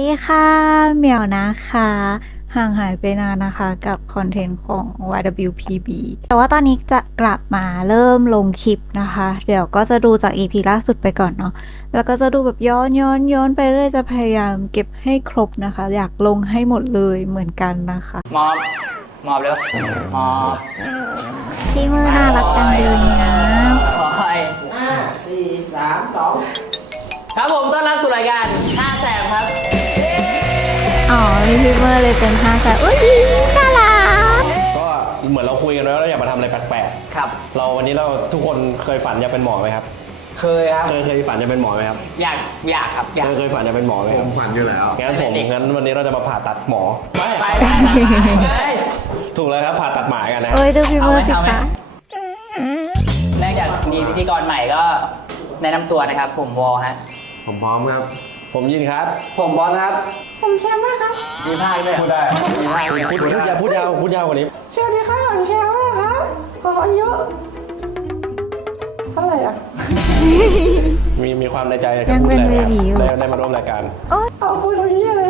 ดีค่ะ เหมียวนะคะ ห่างหายไปนานนะคะกับคอนเทนต์ของ YWPB แต่ว่าตอนนี้จะกลับมาเริ่มลงคลิปนะคะ เดี๋ยวก็จะดูจาก EP ล่าสุดไปก่อนเนาะ แล้วก็จะดูแบบย้อนย้อนย้อนไปเรื่อยจะพยายามเก็บให้ครบนะคะ อยากลงให้หมดเลยเหมือนกันนะคะ มอบ มอบเร็วมอบพี่มือน่ารักจังเลยนะขอให้ห้าสี่สามสองครับผมต้อนรับสู่รายการ5แสบครับ อ๋อพี่เมอร์เลยเป็นห้าแต่อุ้ยน่ารัก ก็เหมือนเราคุยกันไว้ว่าเราอยากมาทำอะไรแปลกครับ ๆ เราวันนี้เราทุกคนเคยฝันอยากเป็นหมอไหมครับ เคยครับ เคยเคยฝันอยากเป็นหมอไหมครับ อยากอยากครับอยากเคยเคยฝันอยากเป็นหมอไหมผครับมฝันอยู่แล้ว งั้นผมงั้นวันนี้เราจะมาผ่าตัดหมอ ไปไปไปไปถูกแล้วครับผ่าตัดหมากันนะ เอ้ยดูพี่เมอร์สิเอาไหมคะเนื่องจากมีพิธีกรใหม่ก็แนะนำตัวนะครับ ผมวอลฮะผมพร้อมครับ ผมยินครับ ผมบอลครับ ผมแชมป์ครับ มีภาคด้วยพูดได้มีภาคด้วยพูดพูดยาวพูดยาวพูดยาวกว่านี้สวัสดีครับผมแชมป์นะครับผมอายุเท่าไหร่อะ มีมีความในใจยักับงพูดเป็นอะไรเบบีอยู่ ได้ได้มาร่วมรายการเอาพูดทำยี่เลย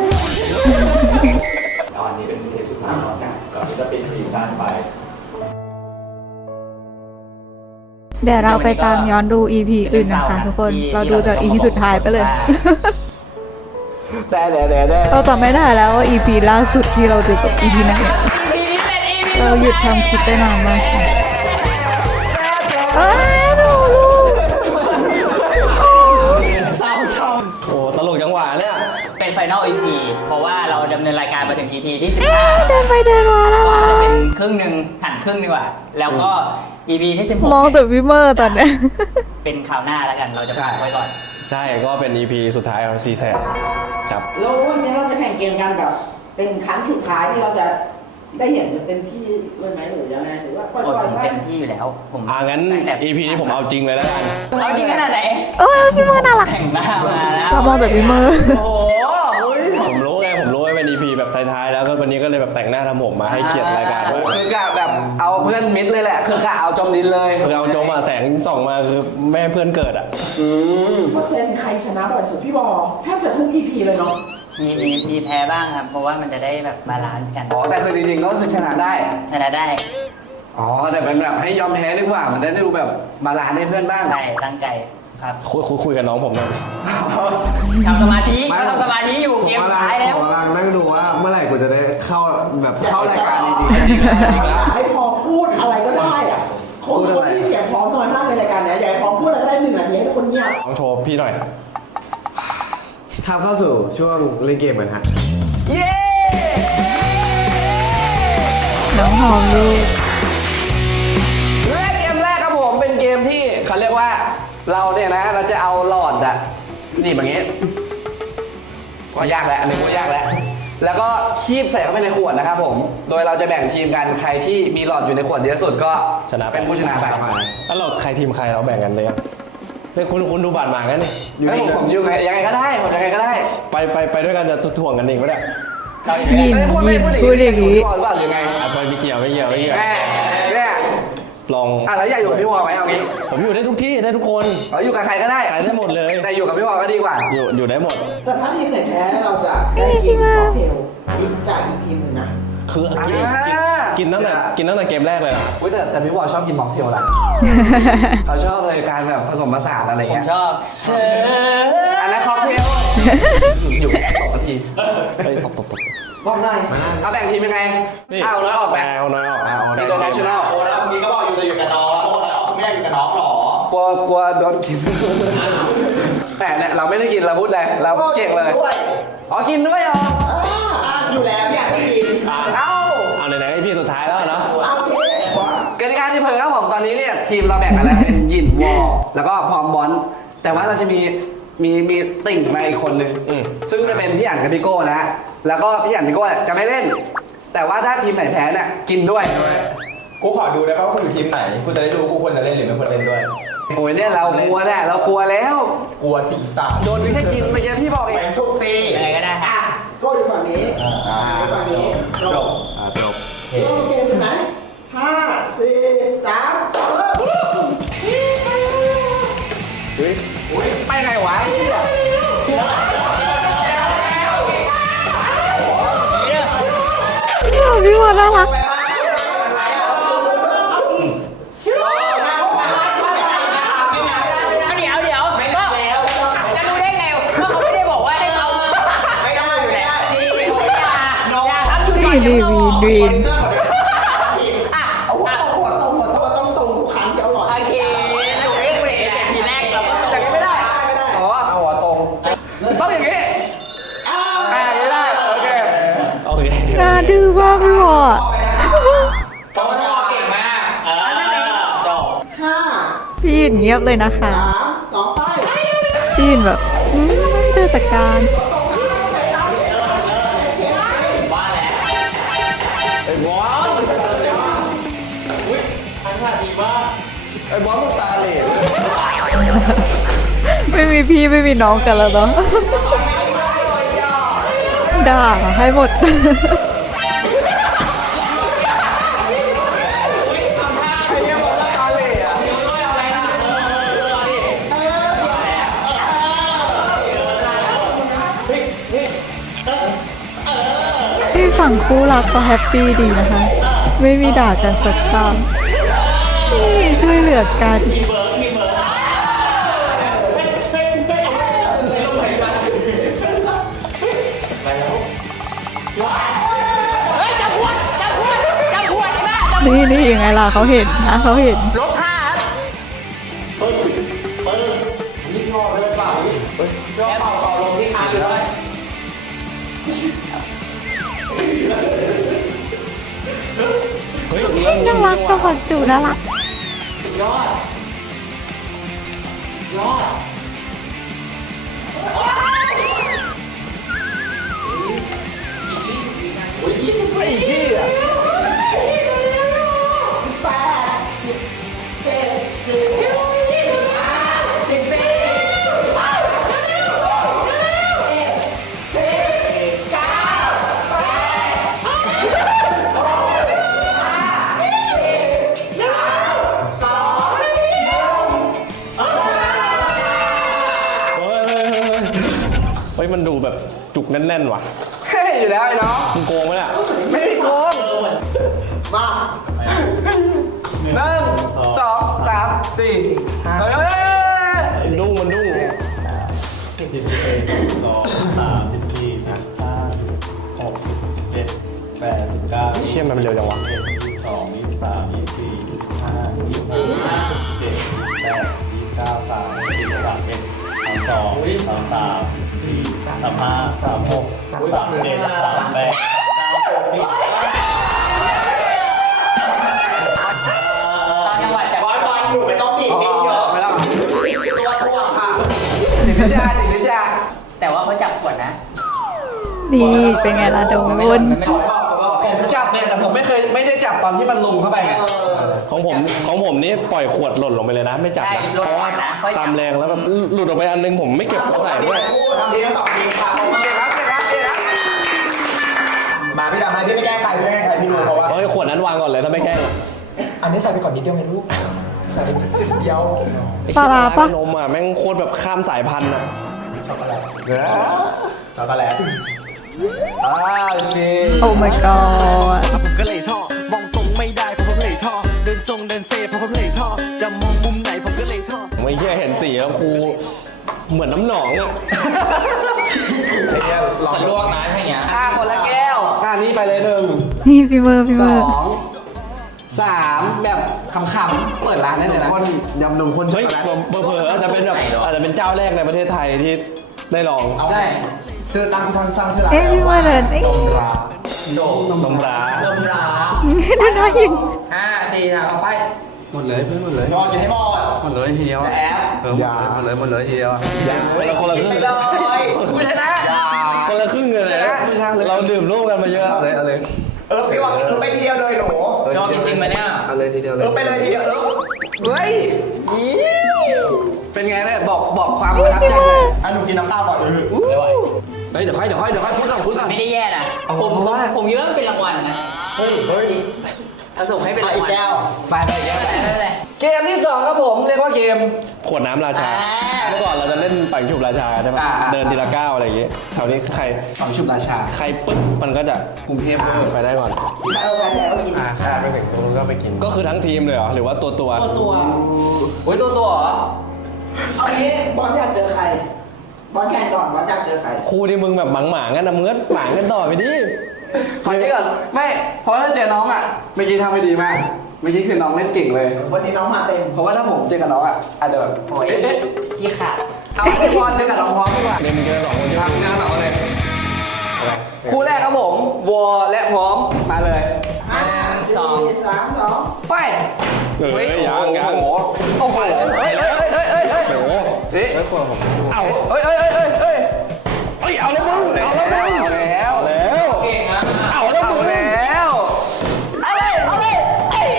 ตอนนี้เป็นเทปสุดท้ายก่อนก่อนที่จะปิดซีซั่นไป เดี๋ยวเราไปตามย้อนดู EP อื่นนะคะทุกคน เราดูจาก EP สุดท้ายไปเลย แต่แต่แต่แต่เราจำไม่ได้แล้วว่า EP ล่าสุดที่เราดูกับ EP ไหนเราหยุดทำคลิปไปนานมากค่ะเอ้ยดูลูกเศร้าเศร้าโอ้ตลกจังหวะเนี่ยเป็นไฟนอล EP เพราะว่าเราดำเนินรายการมาถึง EP ที่เอ๊ะเดินไปเดินมาแล้ว15ล่ะจะเป็นครึ่งหนึ่งหันครึ่งดีกว่า แล้วก็ EP ที่16มองแต่เนี่ยพี่เมอร์ตอนเนี้ยเป็นข่าวหน้าแล้วกันเราจะฝากไว้ก่อน ใช่ก็เป็น EP สุดท้ายของซีแซนครับ แล้ววันนี้เราจะแข่งเกมกันแบบเป็นครั้งสุดท้ายที่เราจะได้เห็นกันเต็มที่เลยไหมหรือยังไงหรือว่าปล่โอ้ยอยผมๆไปเต็มที่อยู่แล้ว ผมอ่างั้น ตั้งแต่ EP นี้ผมเอาจริงเลยแล้วกัน เอาจริงขนาดไหนเอ้ยพี่เมอร์น่ารัก แต่งหน้ามาแล้วเรามองแต่พี่เมอร์ โอ้โห ผมรู้ไงผมรู้ว่าเป็น EP แบบท้ายๆแล้ วก็วันนี้ก็เลยแบบแต่งหน้าทำผมมาให้เกียรติรายการด้วยคือกะแบบเอาเพื่อนมิดเลยแหละคือกะเอาจมดินเลยคือเอาโจมาแสงส่องมาคือแม่ให้เพื่อนเกิดอะเปอร์เซ็นต์ใครชนะบ่อยสุดพี่บอแทบจะทุก EP เลยเนาะมีมีมีแพ้บ้างครับ เพราะว่ามันจะได้แบบบาลานซ์กันอ๋อแต่คือจริงๆก็คือชนะได้ ชนะได้ อ๋อแต่เป็นแบบให้ยอมแพ้ดีกว่า มันจะได้ดูแบบบาลานซ์ให้เพื่อนบ้าง ใช่ ตั้งใจ ครับ คุยคุยคุยกับน้องผมหน่อยทำสมาธิไม่ก็ทำสมาธิอยู่เกมผมกำลังท้ายแล้วผมกำลังนั่งดูว่าเมื่อไหร่กูจะได้เข้าแบบเข้ารายการดีให้พอพูดอะไรก็ได้อะคนคนที่เสียงพร้อมน้อยมากในรายการเนี้ยอยากให้พร้อมพูดอะไรก็ได้หนึ่งนาทีให้ทุกคนเงียบน้องโชว์พี่หน่อยๆทำเข้าสู่ช่วงเล่นเกมเหมือนฮะเย้น้องหอมลูก และเกมแรกครับผมเป็นเกมที่เขาเรียกว่า เราเนี่ยนะ เราจะเอาหลอดอะนี่แบบนี้ก็ยากแล้วอันนี้ก็ยากแล้ว แล้วก็คีบใส่เข้าไปในขวดนะครับผม โดยเราจะแบ่งทีมกันใครที่มีหลอดอยู่ในขวดเยอะสุดก็ชนะไป เป็นผู้ชนะไปแล้วเราใครทีมใครเราแบ่งกันเลยยังเฮ้ยคุณคุณดูบาดหมางกันนี่เฮ้ยผมผมอยู่ไงยังไงก็ได้ผมยังไงก็ได้ไปไปไปด้วยกันจะถ่วงกันเองปะเนี่ยเราอย่างยินี้นไม่ได้พูดยิไม่นพูดพูดอย่างนี้นี้ ก่อนว่าหรือไงอะไปไม่เกี่ยวไม่เกี่ยวไม่เกี่ยว แม่เนี่ย ลองอะแล้วอยากอยู่กับพี่วอลไหมเอางี้ผมอยู่ได้ทุกที่ได้ทุกคนเราอยู่กับใครก็ได้ขายได้หมดเลย แต่อยู่กับพี่วอลก็ดีกว่า อยู่อยู่ได้หมด แต่ถ้าทีมไหนแพ้เราจะได้กินค็อกเทลจากอีกทีมหนึ่งนะ คือกินกินอ่ากินตั้งแต่กินตั้งแต่เกมแรกเลยนะอุ๊ยแต่แต่พี่วอลชอบกินม็อกเทลนะเขาชอบเลยการแบบผสมผสานอะไรผมเงี้ยชอบเธออันนั้นค็อกเทลอยู่สองนาทีเฮ้ยตบตบตบ บอกหน่อยเอาแบ่งทีมยังไงเอาน้อยออกไปเอาน้อยออกเอาน้ทีอยมออกตัวแนชั่นแนลโอ้แล้วเมื่อกี้ก็บอกอยู่จะอยู่กับน้องแล้วโอ้แล้วไม่ได้อยู่กับน้องหรอกลัวกลัวโดนกินแต่เนี่ยเราไม่ได้กินเราพูดเลยเราเก่งเลยด้วยอ๋อกินด้วยเหรออ่าอยู่แล้วพี่อยากกินเอ้าเอาไหนๆไอพี่สุดท้ายแล้วเนาะเอาพี่วะกติกาที่เพิ่งครับผมตอนนี้เนี่ยทีมเราแบ่งกันแล้วเป็นหยินวอลแล้วก็พร้อมบอลแต่ว่าเราจะมี มีมีติ่งมาอีกคนนึงอืม ซึ่งจะเป็นพี่อั๋นกับพี่โก้นะแล้วก็พี่อั๋นพี่โก้จะไม่เล่น แต่ว่าถ้าทีมไหนแพ้เนี่ยกินด้วยกูขอดูได้ป่ะว่าคุณอยู่ทีมไหน กูจะได้รู้ว่ากูควรจะเล่นหรือไม่ควรเล่นด้วย โอ้ยเนี่ยเรากลัวแน่เรากลัวแล้ว กลัวสีสามโดนแค่กินเมื่อกี้พี่บอกเองเป็นชุบซียังไงก็ได้อะก็อยู่ฝั่งนี้อ่าฝั่งนี้จบอ่าจบเริ่มเกมเป็นไหมห้าสี่สามสอง วะไอ้เหี้ยพี่วอนน่ารักเดีเดี๋ยวจะรู้ได้ไงก็เขาไม่ได้บอกว่าให้เราไม่ได้อยู่แล้นดีดีดี ดื้อมากพี่วออะตองเก่งมาก เออจบห้าพี่ยินเงียบเลยนะคะ สามสองไปพี่ยินแบบอืมไม่ได้จัดการว่าแล้วไอ้บอสไอ้บอสมึงตาเหล่ไม่มีพี่ไม่มีน้องกันแล้วเนาะด่าให้หมด ฝั่งคู่รักก็แฮปปี้ดีนะคะ ไม่มีด่ากันสักคำนี่ช่วยเหลือกันเฮ้ยจะขวดจะขวดจะขวดใช่ไหมจะนี่นี่ยังไงล่ะเขาเห็นนะเขาเห็น ล น่ารักกับฝักจูน่ารักยอดยอดโอ้พี่อะ แบบจุกแน่นๆว่ะเฮ้ยอยู่แล้วไอ้น้องมึงโกงไหมล่ะไม่ได้โกงมาหนึ่งสองสามสี่ห้าเฮ้ยดุ้งมันดุ้งสิบเอ็ดสองสามสิบสี่สิบห้าหกเจ็ดแปดสิบเก้าเชี่ยมันเร็วจังวะยี่สิบสองยี่สิบสามยี่สิบสี่ยี่สิบห้ายี่สิบหกยี่สิบเจ็ดยี่สิบแปดยี่สิบเก้าสามสิบสามเอ็ดสามสองสามสาม สามห้าสามหกสามเจ็ดสามแปดสามสิบตอนจังหวัดจับบอลบอลอยู่ไม่ต้องดีดอ๋อไม่เยอะไม่ต้อตัวทวงค่ะจิตวิทยาจิตวิทยาแต่ว่าเขาจับขวดนะนี่เป็นไงล่ะโดน มันไม่มันไม่ ผมจับเนี่ยแต่ผมไม่เคยไม่ได้จับตอนที่มันลงเข้าไปไงของผมของผมนี่ปล่อยขวดหล่นลงไปเลยนะ ไม่จับใช่นะลดก่อนนะค่อยจัตาบมแรงแล้วแบบหลุดออกไปอันนึงผมไม่เก็บมาใส่ด้วยคู่ทำทีละสองทีค่ะโอเคครับโอเคครับโอเคครับมาพี่ดำให้พี่ไม่แกล้งใครพี่ไม่แกล้งใครพี่ดูเพราะว่าเฮ้ยขวดนั้นวางก่อนเลยถ้าไม่แกล้งอันนี้ใส่ไปก่อนนิดเดียวไงลูกใส่จุดเดียวไอ้ปลาเชี่ยร้าปะนมอะแม่งโคตรแบบข้ามสายพันธุ์อะช็อกโกแลตช็อกโกแลต อ้าวชิโอ้ my god ผมก็เลยท่อมองตรงไม่ได้เพราะผมเลยท่อเดินทรงเดินเซเพราะผมเลยท่อจะมองมุมไหนผมก็เลยท่อไม่เชี่ยเห็นสีแล้วครูเหมือนน้ำหนองอะสลวกนะถ้าอย่างเงี้ยอ่าคนละแก้วอ่านี่ไปเลยหนึ่งนี่พี่เมอร์พี่สเมออร์งสามแบบขำๆเปิดร้านได้เลยนะคนยำนมข้นช็อเฮ้กยโกแลตเผลอๆอาจจะเป็นแบบอาจจะเป็นเจ้าแรกในประเทศไทยที่ได้ลอง ได้ ชื่อตั้งทางสร้างชื่อร้านเอ๊ะพี่เมอร์เดินเอ๊ะโดมนมร้าลมร้าดูน่ายิงห้าสี่สามเอาไปหมดเลยเพื่อนหมดเลยยอดกินให้หมด หมดเลยทีเดียวแอปเออหมดเลยหมดเลยทีเดียวคนละครึ่งไปเลยไม่ชนะ คนละครึ่งเลยนะเราดื่มร่วมกันมาเยอะเอาเลยเอาเลยเออพี่ว่ากินไปทีเดียวเลยหนู ยอดจริงๆไหมเนี่ย เอาเลยทีเดียวเลเอยอไปเลยทีเดียวเออเฮ้ยเป็นไงเนี่ยบอกบอกความประทับใจหน่อยอะหนูกินน้ำตาลก่อนเลย เฮ้ยเดี๋ยวค่อยเดี๋ยวค่อยเดี๋ยวค่อยพูดก่อนพูดก่อน ไม่ได้แย่นะเอาผมเพราะว่า ผมคิดว่ามันเป็นรางวัลนะเฮ้ยเฮ้ยเอาส่งให้เป็นเอารางอีกวัลแก้วไปไปแก้วไปไม่เป็นไรเกมที่สองครับผมเรียกว่าเกม ขวดน้ำราชา เมื่อก่อนเราจะเล่นปังฉุบราชาใช่ไหมอ่าอ่า เดินทีละก้าวอะไรอย่างงี้คราวนี้ใครฝั่งชุบราชาใครปึ๊บมันก็จะกรุงเทพไปได้ก่อน เออแพ้แล้วกินอ่าข้าไปถึงตรงนู้นก็ไปกิน ก็คือทั้งทีมเลยเหรอหรือว่าตัวตัวตัวโอ้ยตัวตัวเหรอเอางี้บอลอยากเจอใคร บอลแข่งก่อนบอลอยากเจอใครครูที่มึงแบบหมางหมางั้นนะมึงก็หมางกันต่อไปดิขอนี้ก่อนไม่เพราะถ้าเจอน้องอะเมื่อกี้ทำไปดีมากเมื่อกี้คือน้องเล่นเก่งเลย วันนี้น้องมาเต็มเพราะว่าถ้าผมเจอกับน้องอะอาจจะแบบโอ้ยเอ๊ะเอ๊ะขี้ขาดเอาไอ้บอลเจอกับน้องพร้อมดีกว่าเล่นกันสองคนใช่ไหมทำงานเราเลยคู่แรกครับผมวอลและพร้อมมาเลยห้าสี่สามสองไปเฮ้ยยังยังโอ้โห เฮ้ยเฮ้ยเฮ้ยเฮ้ยเฮ้ยโอ้โหสิไม่ควรผมเอาเฮ้ยเฮ้ยเฮ้ยเฮ้ยเฮ้ยเฮ้ยเอาแล้วมึงเอาแล้วมึงเอาแล้วแล้วเก่งอะเอาแล้วมึงแล้วเอาเลยเอาเลยเอ้ย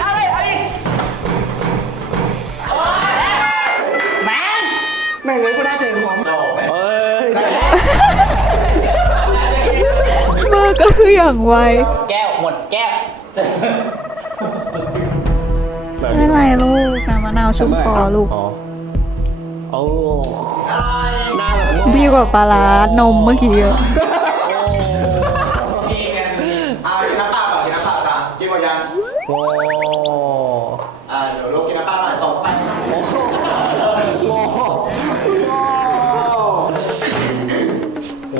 เอาเลยเอาอีกแมนแม่งเลยกูน่าเจอพร้อมเฮ้ยเบอก็คืออย่างไวแก้วหมดแก้วไม่ไรลูกน้ำมะนาวชุ่มคอลูก โอ้หน้าแบบโง่ดีกว่าปลาร้านมเมื่อกี้อะเอากินน้ำเปล่าก่อนกินน้ำเปล่าก่อนกินหมดยังโง่อ่าเดี๋ยวลูกกินน้ำเปล่าหน่อยตรงไปโอ้โห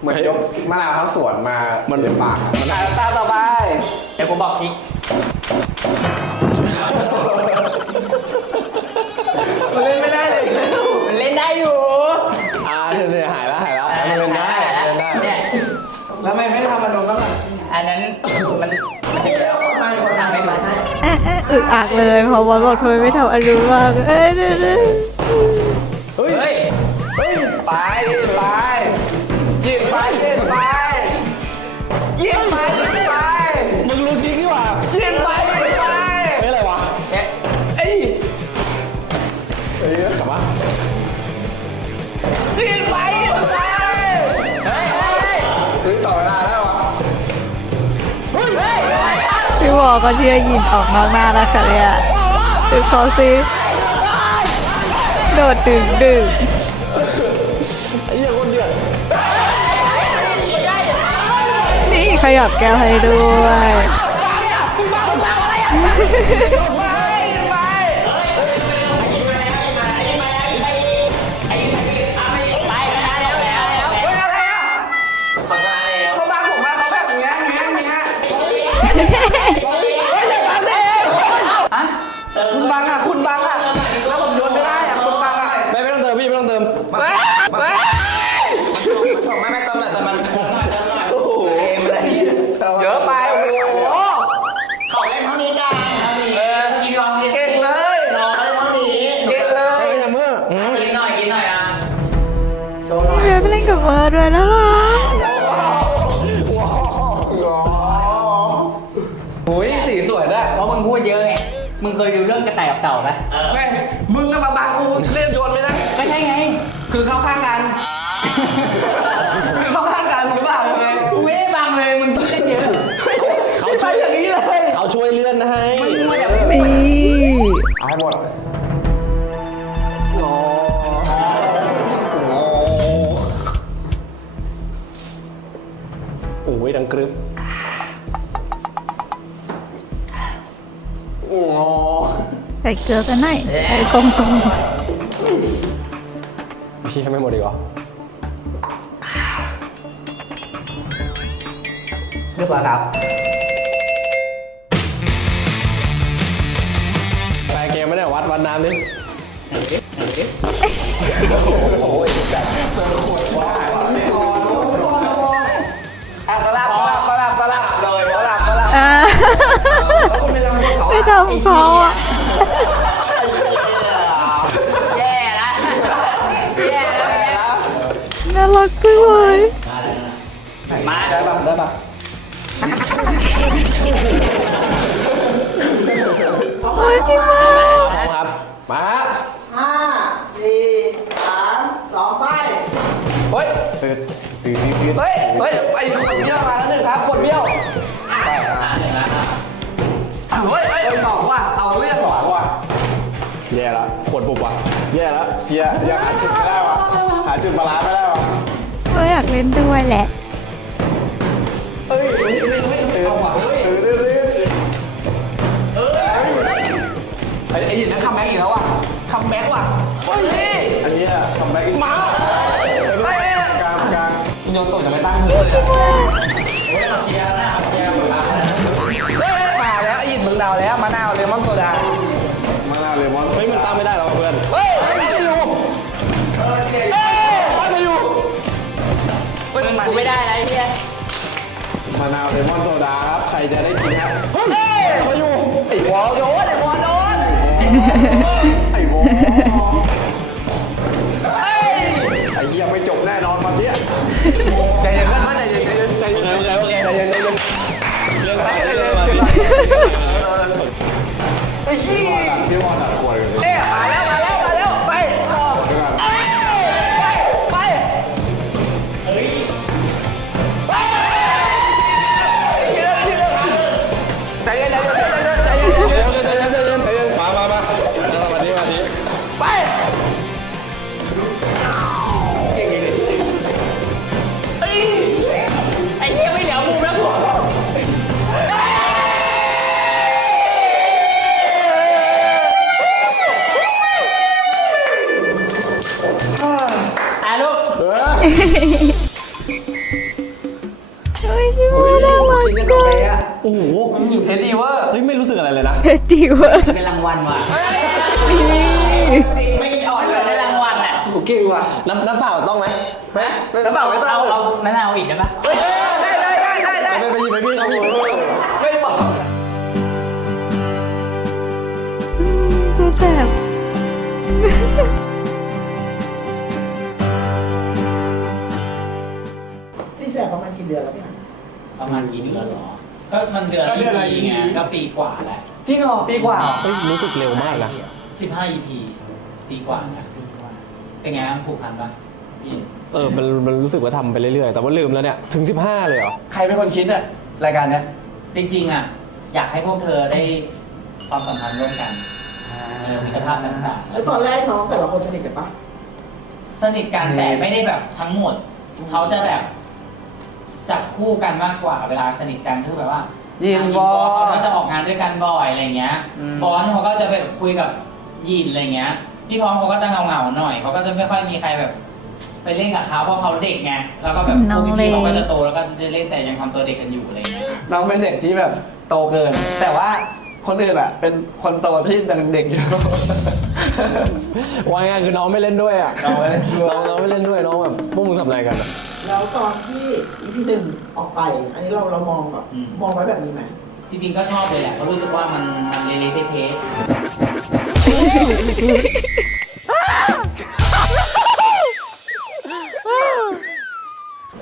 เหมือนยกมะนาวทั้งสวนมามันในปากอะอะตาต่อไป เดี๋ยวผมบอกทิก อึกอักเลยเพราะว่าบอกทำไมไม่ทำอันรู้บ้ากเอ้ย อก็เชื่อยินออกนอกหน้าแล้วค่ะเนี่ยดูเขาสิโดดดึงดึงไอ้เหี้ยคนเดือดนี่ขยับแก้วให้ด้วยไปมาแล้วแล้วแล้วเฮ้ยอะไรอะขอมาแล้าผมมาเขาแบบเงี้ยอย่างเงี้ยอย่างเงี้ยเฮ้ยอย่าบังดิ ฮะ คุณบังอะ คุณบังอะแล้วผมโยนไม่ได้อะ คุณบังอะ ไม่ไม่ต้องเติมพี่ไม่ต้องเติมเฮ้ยเฮ้ยไม่ไม่เติมหน่อยเติมมันเติมหน่อยเติมหน่อยโอ้โหเยอะไปโอ้โหขอเล่นเท่านี้กันเท่านี้เออกินลองกินเก่งเลยรอเล่นเท่านี้เก่งเลยไม่ทำเมื่อกินหน่อยกินหน่อยอะโชว์หน่อยเรียนไปเล่นกับเบิร์ดด้วยนะ เต่าไหมแม่งมึงก็มาบังกูเล่นโยนไม่ได้ก็ใช่ไง คือเข้าข้างกัน คือเข้าข้างกันหรือเปล่าเลย กูไม่ได้บังเลยมึงคิดได้เยอะเขาช่วยอย่างนี้เลย เขาช่วยเลื่อนให้นี่เอาให้หมดโอ้ยดังกรึบ ใส่เกลือกันหน่อยใส่กลมกลมพี่ให้ไม่หมดอีกเหรอเรียบร้อยครับ แปลเกมไม่ได้วัดวัดน้ำดิอะสลับสลับสลับสลับเลยสลับสลับ อ่าแล้วคุณไม่ทำพวกเขาไม่ทำเขาอะ แย่ละแย่ละแย่ละน่ารักจังเลยมาได้ปะได้ปะโอ้ยพี่มาพร้อมครับ มาห้าสี่สามสองไป เฮ้ยตื่นตื่นตื่นตื่นเฮ้ย เฮ้ย ไอ้คนเบี้ยวมาแย่ละเทียยังหาจุดไม่ได้วะหาจุดบาลานซ์ไม่ได้วะก็อยากเล่นด้วยแหละ เอ้ยตื่นตื่นตื่นตื่นตื่นไอ้ไอ้ยินนั่นคัมแบ็กอีกแล้วว่ะคัมแบ็กว่ะเฮ้ยอันเนี้ยทำได้อีกมากลางกลางโยนตัวจะไปตั้งเลยอะเชียร์นะเชียร์หมดละเฮ้ยมาแล้วไอ้ยินมึงดาวแล้วมะนาวเลมอนโซดา มะนาวเลมอนโซดาครับ ใครจะได้กินฮะเฮ้ยมาอยู่ไอ้วอลโดนไอ้วอลโดนไอ้ว้เอ้ยไอ้ยังไม่จบแน่นอนวันเนี้ยใจเย็นนะใจเย็นใจเย็นใจเย็นโอเคโอเคใจเย็นใจเย็นเรื่องอะไรเรื่องอะไรไอ้ยี่พี่วอนตัดขวดเลย เออเฮ้ยพี่โมน่ารักกินกันจักางแฟอะโอ้โหเทดดี้เวอร์เฮ้ยไม่รู้สึกอะไรเลยนะเฮ้ยดีเวอร์เป็นรางวัลว่ะนี่ไม่อ่อนเลยได้รางวัลอะกูเก่งว่ะน้ำน้ำเปล่าต้องไหมแล้วเปล่าไม่ต้องเอาเอามะนาวอีกได้ปะได้ได้ได้ได้ได้ไปไปหยิบไปพี่เขาพี่ไม่บอกดูแบบ ดือนแล้วพี่ประมาณกี่เดือนหรอ ก็มันเดือนที่ปีไงก็ปีกว่าแหละจริงเหรอปีกว่าเฮ้ยรู้สึกเร็วมากนะ15 EP ปีกว่านะเป็นไงบ้างผูกพันปะพี่เออมันมันรู้สึกว่าทำไปเรื่อยๆ แต่ว่าลืมแล้วเนี่ย ถึง 15 เลยเหรอ ใครเป็นคนคิดอะรายการเนี้ยจริงๆอะ อยากให้พวกเธอได้ความสัมพันธ์ร่วมกันเออมิตรภาพต่างแล้วตอนแรกน้องแต่ละคนสนิทกันปะๆสนิทกันแต่ไม่ได้แบบทั้งหมด เขาจะแบบ จับคู่กันมากกว่าเวลาสนิทกันคือแบบว่ายินอะบอเขาลก็จะออกงานด้วยกันบ่อยอะไรเงี้ย อืม บอลเขาก็จะไปคุยกับยินอะไรเงี้ย พี่พร้อมเขาก็จะเงาเงาๆหน่อยเขาก็จะไม่ค่อยมีใครแบบ ไปเล่นกับเขาเพราะเขาเด็กไงแล้วก็แบบพวกพี่ๆเขาก็จะโตแล้วก็จะเล่นแต่ยังทำตัวเด็กกันอยู่อะไรเงี้ยน้องเป็นเด็กที่แบบโตเกิน แต่ว่าคนอื่นอะเป็นคนโตที่ยังเด็กอยู่ ว่าง่ายๆคือน้องไม่เล่นด้วยอะน้องไม่เล่นด้วย น้องน้องไม่เล่นด้วยน้องแบบพวกมึงทำอะไรกันอะ แล้วตอนที่ EP หนึ่งออกไป อันนี้เราเรามองแบบมองไว้แบบนี้ไหมจริงๆก็ชอบเลยแหละเพราะรู้สึกว่ามันมันเละๆเทะๆ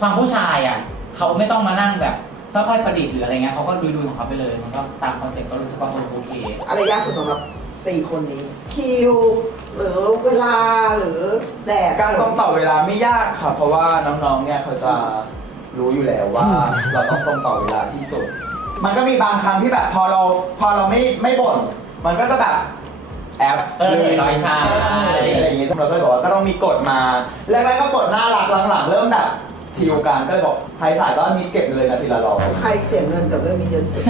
ความผู้ชายอะเขาไม่ต้องมานั่งแบบค่อยๆประดิษฐ์หรืออะไรเงี้ยเขาก็ลุยๆของเขาไปเลยมันก็ตามคอนเซ็ปต์ก็รู้สึกว่ามันโอเค อะไรยากสุดสำหรับสี่คนนี้คิว หรือเวลาหรือแดดการตรงต่อเวลาไม่ยากครับเพราะว่าน้องๆ เนี่ยเขาจะรู้อยู่แล้วว่า เราต้องตรงต่อเวลาที่สุด มันก็มีบางครั้งที่แบบพอเราพอเราไม่ไม่บ่นมันก็จะแบบแอปเออน้อยชาอะไรอย่างเงี้ยเราก็เลยบอกว่าก็ต้องมีกฎมาแรกๆก็กฎน่ารักหลังๆ เริ่มแบบ ชิลกันก็เลยบอกใครถ่ายก็มีเก็บเลยนะทีละร้อยใครเสียเงินกับเรื่องนี้เยอะสุด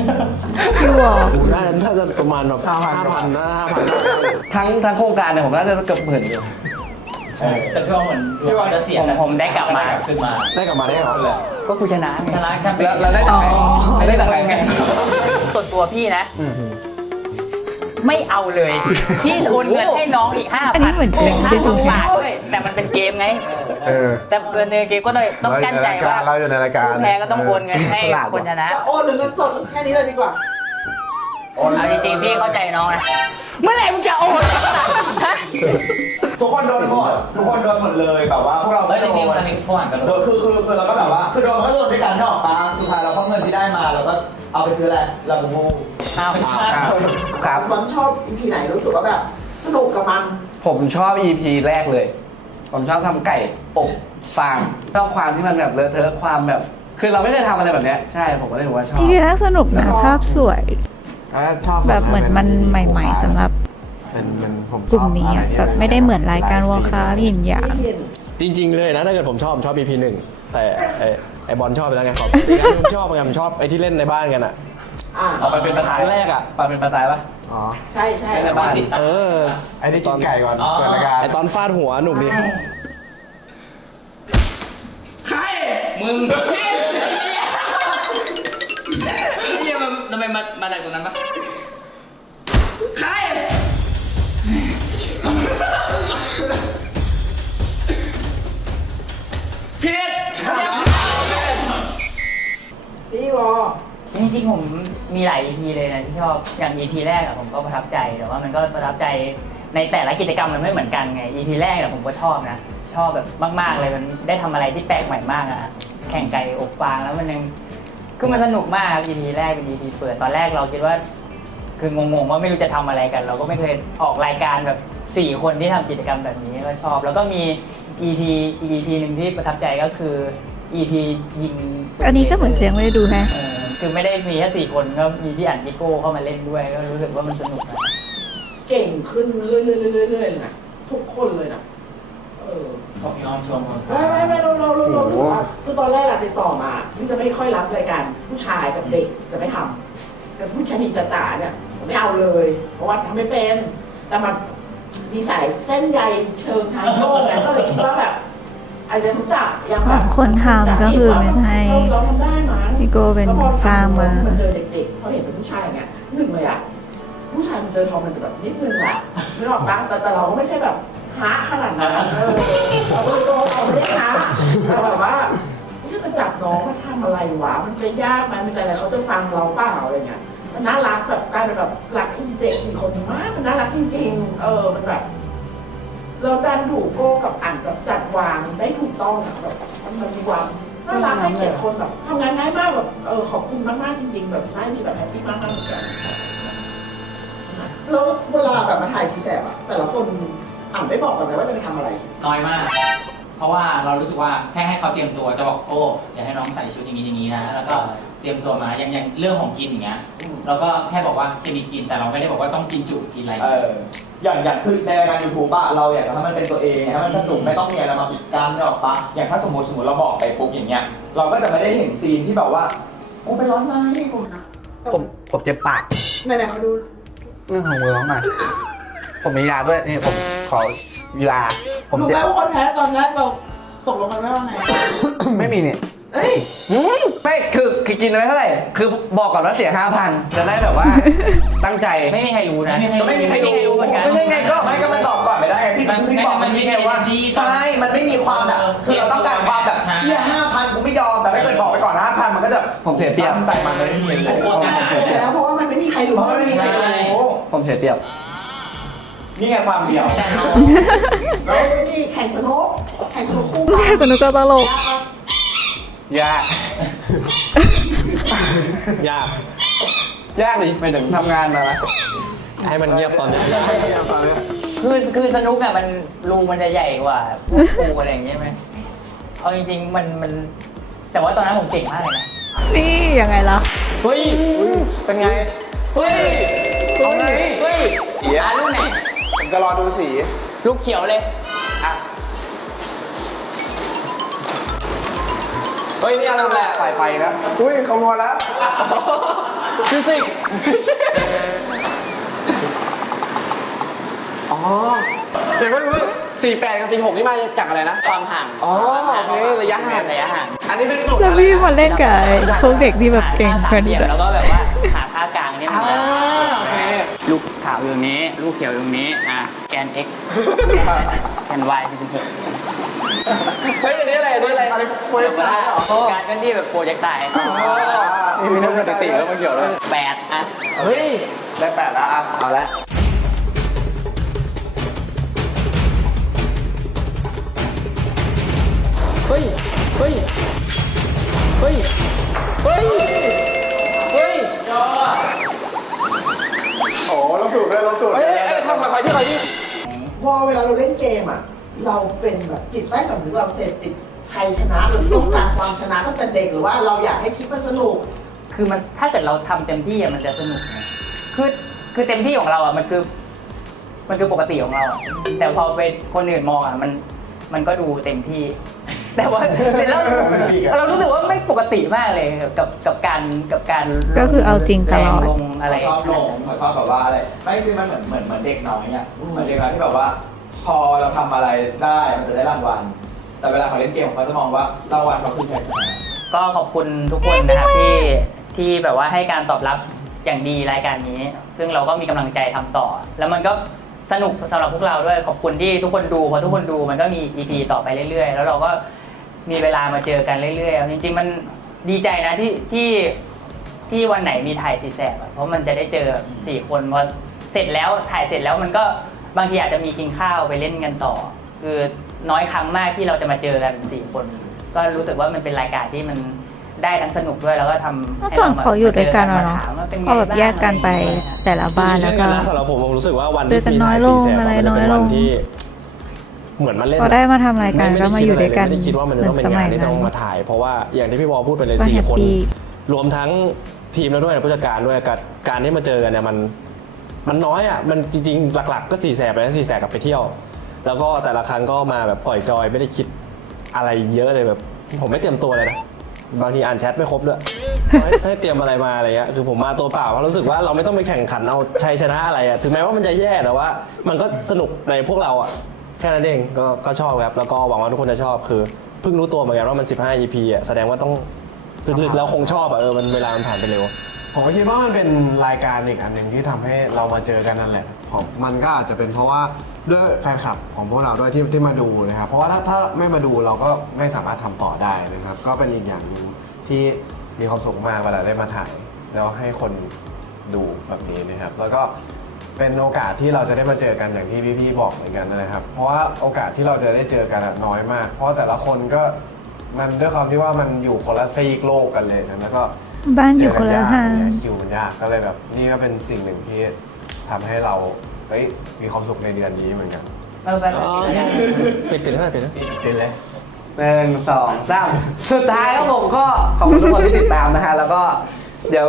พี่วอโอ้โหน่าจะน่าจะประมาณแบบห้าพันนะห้าพันทั้งทั้งโครงการเนี่ยผมน่าจะเกือบหมื่นอยู่แต่พี่ว่าเหมือนพี่ว่าจะเสียผมผมได้กลับมาขึ้นมาได้กลับมาได้เหรอก็กูชนะชนะแชมเปี้ยแล้วนแล้วได้จากใครไม่ได้จากใครไงส่วนตัวพี่นะ ไม่เอาเลย พี่โอนเงินให้น้องอีกห้าอันพันี้นเหมือนจะไม่ได้ดู บาทด้วยแต่มันเป็นเกมไง เออแต่เป็นเกมก็เลยต้องกั้นใจว่าเราอยู่ในรายการผู้แพ้ก็ต้องโอนเงินให้คนชนะจะโอนหรือเงินสดแค่นี้เลยดีกว่าเอาจริงๆพี่เข้าใจน้องนะเมื่อไหร่มึงจะโอนฮะ ทุกคนโดนหมดทุกคนโดนหมดเลยแบบว่าพวกเราเฮ้ไม่ยจโดริงๆนมันมีผู้อ่านกันโดนคือคือคือเราก็แบบว่าคือโดนมันก็โดนด้วยกันเนอะปะสุดท้ายเราก็เงินที่ได้มาเราก็ เอาไปซื้ออะไรเราโง่เอาครับมันชอบ EP ไหนรู้สึกว่าแบบ สนุกกับมัน ผมชอบ EP แรกเลย ผมชอบทำไก่อบฟางชอบความที่มันแบบเลอะเทอะความแบบ คือเราไม่เคยทำอะไรแบบเนี้ยใช่ผมก็เลยบอกว่าชอบอีพีแรกสนุกนะภาพสวยชอบแบบเหมือนมันใหม่ ๆสำหรับเป็นมันผมกลุ่มนี้อะจะไม่ได้เหมือนรายการวอลคาหยินหยาง จริง ๆ เลยนะ ถ้าเกิดผมชอบผมชอบ EP หนึ่งแต่ไอ้ ไอ้บอลชอบไปแล้วไงขอบผมชอบไงผมชอบไอ้ที่เล่นในบ้านกันอะอ่าเอาไปเป็นประธานครั้งแรกอะไปเป็นประธานปะอ๋อใช่ใช่ในบ้านเออไอ้นี่กินไก่ก่อนเปิดรายการไอ้ตอนฟาดหัวหนุกดิมึงเฮียมันทำไมมามาจากตรงนั้นปะใครพี่เนต พี่วอจริงๆผมมีหลาย EP เลยนะที่ชอบอย่าง EP แรกอะผมก็ประทับใจแต่ว่ามันก็ประทับใจในแต่ละกิจกรรมมันไม่เหมือนกันไง EP แรกอะผมก็ชอบนะ ชอบแบบมาก ๆเลยมันได้ทำอะไรที่แปลกใหม่มากอะแข่งไก่อบฟางแล้วมันยังคือมันสนุกมากครับ EP แรกเป็น EP เปิดตอนแรกเราคิดว่า คืองงๆว่าไม่รู้จะทำอะไรกัน เราก็ไม่เคยออกรายการแบบสี่คนที่ทำกิจกรรมแบบนี้ก็ชอบ แล้วก็มี EP EP หนึ่งที่ประทับใจก็คือ EP ยิงปือันนี้ก็เหมือนเสียงไม่ได้ดูแฮะ เออคือไม่ได้มีแค่สี่คนก็มีพี่อั๋นพี่โก้เข้ามาเล่นด้วยก็รู้สึกว่ามันสนุกนะเก่งขึ้นเรื่อยๆเรื่อยๆเรื่อยๆเลยนะทุกคนเลยนะเออขอบพี่อ้อมชมคนไม่ไม่ไม่เราเราเราเรารู้สึกว่าคือตอนแรกอะติดต่อมาพี่จะไม่ค่อยรับรายการผู้ชายกับเด็กจะไม่ทำแต่ผู้ชายนีจะตาเนี่ยผมไม่เอาเลย เพราะว่าทำไม่เป็น แต่มันมีสายเส้นใยเชิงทางโชคนะก็เลยคิดว่าแบบ อาจจะรู้จักยังแบบคนทำก็คือไม่ใช่เราเราทำได้มั้งพี่โก้เป็นกล้ามมามันเจอเด็กๆพอเห็นเป็นผู้ชายเนี่ยหนึ่งเลยอะผู้ชายมันเจอทอมมันจะแบบนิดนึงอะไม่ออกปะแต่แต่เราก็ไม่ใช่แบบฮะขนาดนั้นเออเราก็เลยโดนเราไม่ได้ฮะแต่แบบว่านี่จะจับน้องมาทำอะไรวะมันจะยากไหมมันจะอะไรเขาจะฟังเราเปล่าอะไรเงี้ยมันน่ารักแบบกลายเป็นแบบรักอินเด็กสี่คนมากมันน่ารักจริง ๆ เออมันแบบ เราดันถูกโก้กับอ่านแบบจัดวางได้ถูกต้องอะแบบมันมันมีความน่ารักให้เกียรติคนแบบทำงานง่ายมากแบบเออขอบคุณมากๆจริง ๆ แบบใช่มีแบบแฮปปี้มากๆเหมือนกันแล้วเวลาแบบมาถ่ายซีแสบอะแต่ละคนอ่านได้บอกกันไหมว่าจะไปทำอะไร น้อยมาก เพราะว่าเรารู้สึกว่าแค่ให้เขาเตรียมตัวจะบอกโอ้อยากให้น้องใส่ชุดอย่างนี้อย่างนี้นะ แล้วก็ เตรียมตัวมาอย่างอย่างเรื่องของกินอย่างเงี้ยเราก็แค่บอกว่าจะมีกินแต่เราไม่ได้บอกว่าต้องกินจุกินอะไร เอออย่างอย่างคือในรายการยูทูบอะเราอยากจะให้มันเป็นตัวเองให้มันสนุกไม่ต้องมีอะไรมาปิดกั้นเนี่ยหรอกปะอย่างถ้าสมมติสมมติเราบอกไปปุ๊บอย่างเงี้ย เราก็จะไม่ได้เห็นซีนที่แบบว่ากูไปร้อนไหมกูผมผมเจ็บปากไหนๆเขาดูเรื่องของมือน้องหน่อยผมมียาด้วยนี่ผมขอยาผมรู้เจ็บ ไหมว่าคนแพ้ตอนแรกเราตกลงกันไว้ว่าไง ไม่มีนี่ เอ้ยไม่คือคือกินไปเท่าไหร่ คือบอกก่อนว่าเสียห้าพันจะได้แบบว่า ตั้งใจ ไม่มีใครรู้นะ ก็ไม่มีใครรู้เหมือนกัน ไม่ใช่ไงก็ไม่ก็มันบอกก่อนไม่ได้ไงพี่มันพี่บอกมัมันนไม่มีไงว่ามีใช่มันไม่มีความแบบคือเราต้องการความแบบใช่เชี่ยห้าพันกูไม่ยอมแต่ถ้าเกิดบอกไปก่อนห้าพันมันก็จะผมเสียเปรียบตั้งใจมันเลยไม่มีเลยโอ้โหถูกแล้วเพราะว่ามันไม่มีใครรู้เพราะไม่มีใครรู้ผมเสียเปรียบนี่ไงความเดียวแล้วนี่แข่งสนุกแข่งสนุกคู่แค่สนุกก็ตลก ยาก ยาก ยากดิไปถึงทำงานมาแล้วให้มันเงียบตอนนี้ คือคือสนุกอะมันรูมันจะใหญ่กว่าพวกปูอะไรอย่างเงี้ยไหมเอาจริง ๆ มันมัน แต่ว่าตอนนั้นผมเก่งมากเลยนะ นี่ยังไงล่ะ เฮ้ย เป็นไง เฮ้ยเอาไงเฮ้ยอะลูกไหน ผมจะรอดูสี ลูกเขียวเลย เฮ้ยนี่อะไรแหละไฟไฟนะอุ้ยคำนวณแล้วฟิสิกส์อ๋อเดี๋ยวไม่รู้สี่แปดกับสี่หกนี่มาจากอะไรนะ ความห่าง อ๋อโอเคระยะห่างระยะห่าง อันนี้เป็นสูตรแล้วพี่มาเล่นกับไอ้พวกเด็กที่แบบเก่งหากัท่านสามเหลี่ยมแล้วก็แบบว่าหาท่ากลางเนี่ยอ่ามันจะโอเคลูกขาวอยู่ตรงนี้ ลูกเขียวอยู่ตรงนี้ อะ แกน x แกน y เป็นหกเฮ้ย อันนี้อะไรอันนี้อะไรอันนี้โปรยแล้วก็ตายเหรอการเคลื่อนที่แบบโปรเจกต์ตายนี่มีนักสถิติแล้วมันเกี่ยวด้วยแปดอะเฮ้ยได้แปดแล้วอะเอาละเฮ้ยเฮ้ยเฮ้ยเฮ้ยเฮ้ยโอ้ลบสูตรด้วยลบสูตรเฮ้ยเอ้ยทำมาใครที่ใครที่พอเวลาเราเล่นเกมอะเราเป็นแบบจิตใต้สำนึกเราเสพติด ชัยชนะหรือต้องการความชนะตั้งแต่เด็กหรือว่าเราอยากให้คลิปมันสนุก คือมันถ้าเกิดเราทำเต็มที่อะมันจะสนุกไงคือคือเต็มที่ของเราอะมันคือ มันคือปกติของเราอะแต่พอเป็นคนอื่นมองอะมันมันก็ดูเต็มที่ แต่ว่าเสร็จแล้วเรารู้สึกว่าไม่ปกติมากเลยกับกับการกับการก็คือเอาจริงตลอด แลงงอะไรชอบลงเขาชอบแบบว่าอะไร ไม่คือมันเหมือนเหมือนเหมือนเด็กน้อยอะเหมือนเด็กน้อยที่แบบว่า พอเราทำอะไรได้มันจะได้รางวัล แต่เวลาเขาเล่นเกมเขาจะมองว่ารางวัลเขาคือชัยชนะก็ขอบคุณทุกคนนะครับที่ที่แบบว่าให้การตอบรับอย่างดีรายการนี้ ซึ่งเราก็มีกำลังใจทำต่อ แล้วมันก็สนุกสำหรับพวกเราด้วยขอบคุณที่ทุกคนดูพอทุกคนดูมันก็มี EP ต่อไปเรื่อยๆ แล้วเราก็มีเวลามาเจอกันเรื่อยๆจริงๆมันดีใจนะที่ที่ที่วันไหนมีถ่ายสีแสบอะเพราะมันจะได้เจอสี่คนพอเสร็จแล้วถ่ายเสร็จแล้วมันก็บางทีอาจจะมีกินข้าวไปเล่นกันต่อ คือ น้อยครั้งมากที่เราจะมาเจอกันสี่คน ก็รู้สึกว่ามันเป็นรายการที่มันได้ทั้งสนุกด้วยแล้วก็ทำเมื่อให้ก่อนรแบบเขาอยู่ด้วยกันอะมเนาะถามว่าเป็นไงพอแบบบ้างแยกกันไปแต่ละบ้านแล้วก็จริงๆนะสำหรับผมผมรู้สึกว่าวันเจอกันน้อยลงมีถ่าอะไรสี่แสบน้อยลงมัจะเป็วัที่เหมือนมาเล่นพอได้มาทำรายการไม่ก็ไม่มาอยู่ด้วยกันไม่ได้คิดว่ามันจะต้องเป็นเหมือนสมังายนที่นั้นต้องมาถ่าย เพราะว่าอย่างที่พี่วอลพูดไปเลยก็สี่แฮปคนปี้รวมทั้งทีมแล้วด้วยนะผู้จัดการด้วยการการที่มาเจอกันเนี่ยมัน มันน้อยอะมันจริงๆหลัก ๆ ก็สี่แสบไปนะสี่แสบกับไปเที่ยว แล้วก็แต่ละครั้งก็มาแบบปล่อยจอยไม่ได้คิดอะไรเยอะเลยแบบ ผมไม่เตรียมตัวเลยนะบางทีอ่านแชทไม่ครบด้วยให้ให้เตรียมอะไรมาอะไรเงี้ยคือผมมาตัวเปล่าเพราะรู้สึกว่าเราไม่ต้องไปแข่งขันเอาชัยชนะอะไรอะถึงแม้ว่ามันจะแย่แต่ว่า มันก็สนุกในพวกเราอะแค่นั้นเองก็ก็ชอบครับแล้วก็หวังว่าทุกคนจะชอบคือเพิ่งรู้ตัวเหมือนกันว่ามัน 15 EP อะแสดงว่าต้องลึกๆแล้วคงชอบอะเออมันเวลามันผ่านไปเร็ว ผมก็คิดว่ามันเป็นรายการอีกอันหนึ่งที่ทำให้เรามาเจอกันนั่นแหละ ผมมันก็อาจจะเป็นเพราะว่าด้วยแฟนคลับของพวกเราด้วยที่ที่มาดูนะครับ เพราะว่าถ้าถ้าไม่มาดูเราก็ไม่สามารถทำต่อได้นะครับ ก็เป็นอีกอย่างหนึ่งที่มีความสุขมากเวลาได้มาถ่าย แล้วให้คนดูแบบนี้นะครับ แล้วก็เป็นโอกาสที่เราจะได้มาเจอกันอย่างที่พี่ๆบอกเหมือนกันนะครับ เพราะว่าโอกาสที่เราจะได้เจอกันอะน้อยมาก เพราะแต่ละคนก็มันด้วยความที่ว่ามันอยู่คนละซีกโลกกันเลยนะแล้วก็ บ้านอยู่คนละทาง เจอกันยากเนี่ยคิวมันยากก็เลยแบบนี่ก็เป็นสิ่งหนึ่งที่ ทำให้เราเฮ้ยมีความสุขในเดือนนี้เหมือนกันเออไปไปไปปิดปิดให้หน่อยปิดนะ เป็นเลย หนึ่งสองสามสุดท้ายครับผมก็ขอบคุณทุกคนที่ติดตามนะฮะ แล้วก็เดี๋ยว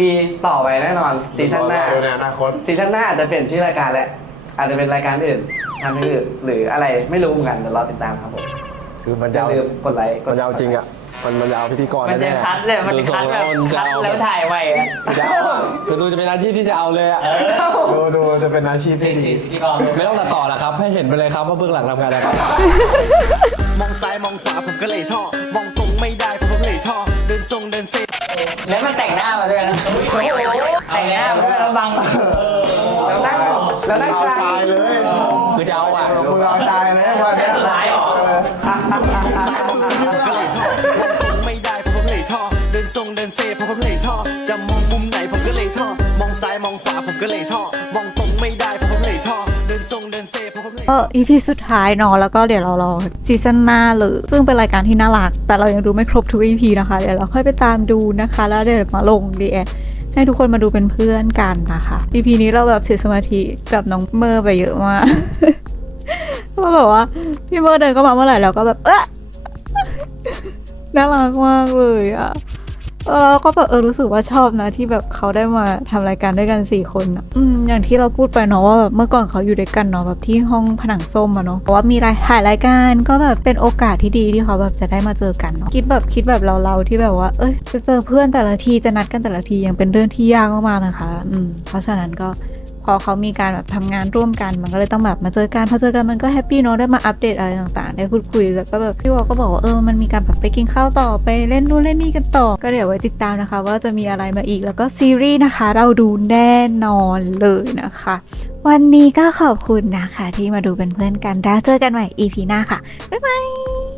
มีต่อไปแน่นอนซีซั่นหน้า ดูในอนาคต ซีซั่นหน้าอาจจะเปลี่ยนชื่อรายการแล้วอาจจะเป็นรายการอื่นทำอื่นหรืออะไรไม่รู้เหมือนกันเดี๋ยวรอติดตามครับผมคือมันอจะย่าเอาลืมกดไลค์กมัดนจะเอาจริงอะ มันมันจะเอาพิธีกรมันจะแน่ๆคัดเลยมันดูจะทรคังดแล้แบวบมันจะคัดเอาแล้วถ่ายไว้อะจะเอาอะคือดูจะเป็นอาชีพที่จะเอาเลยอะดูดูจะเป็นอาชีพที่ดีพิธีกรไม่ต้องตัดต่อนะครับ ให้เห็นไปเลยครับว่าเบื้องหลังทำงานอะไรมองซ้ายมองขวาผมก็เลยท่อ มองตรงไม่ได้ผมก็เลยท่อ เดินทรงเดินเซ แล้วมันแต่งหน้ามาด้วยนะแต่งหน้ามาด้วยแล้วบังเออแล้วนั่งแล้วนั่งเอากลาง ตายเลยคือจะเอาอะเออมึงเอาตายเลยวันเนี้ยสุดท้ายเหรอ เออซ้ายมองขวาผมก็เลยท่อ เดินเซผมเลยท่อจะมองมุมไหนผมก็เลยท่อมองซ้ายมองขวาผมก็เลยท่อมองตรงไม่ได้ผมเลยท่อเดินทรงเดินเซผมเลยเออ EP สุดท้ายเนาะแล้วก็เดี๋ยวเรารอซีซั่นหน้าเลยซึ่งเป็นรายการที่น่ารัก แต่เรายังดูไม่ครบทุก EP นะคะเดี๋ยวเราค่อยไปตามดูนะคะ แล้วเดี๋ยวมาลงดีแอให้ทุกคนมาดูเป็นเพื่อนกันนะคะ EP นี้เราแบบเสียสมาธิกับน้องเมอร์ไปเยอะมากก็แบบว่าพี่เมอร์เดินเข้ามาเมื่อไหร่เราก็แบบเอ๊ะน่ารักมากเลยอะ เออก็แบบเออรู้สึกว่าชอบนะ ที่แบบเขาได้มาทำรายการด้วยกันสี่คนอะอืมอย่างที่เราพูดไปเนาะว่าแบบเมื่อก่อนเขาอยู่ด้วยกันเนาะแบบที่ห้องผนังส้มอะเนาะเพราะว่ามีรายถ่ายรายการก็แบบเป็นโอกาสที่ดีที่เขาแบบจะได้มาเจอกันเนาะคิดแบบคิดแบบเราเราๆที่แบบว่า เอ้ยจะเจอเพื่อนแต่ละทีจะนัดกันแต่ละทียังเป็นเรื่องที่ยากมากๆนะคะ อืมเพราะฉะนั้นก็ พอเขามีการแบบทำงานร่วมกันมันก็เลยต้องแบบมาเจอกันพอเจอกันมันก็แฮปปี้เนาะได้มาอัปเดตอะไรต่างๆ ได้พูดคุยแล้วก็แบบพี่วอก็บอกว่าเออมันมีการแบบไปกินข้าวต่อไปเล่นนู่นเล่นนี่กันต่อ ก็เดี๋ยวไว้ติดตามนะคะ ว่าจะมีอะไรมาอีกแล้วก็ซีรีส์นะคะ เราดูแน่นอนเลยนะคะ วันนี้ก็ขอบคุณนะคะ ที่มาดูเป็นเพื่อนกันแล้วเจอกันใหม่ EP หน้าค่ะบ๊ายบาย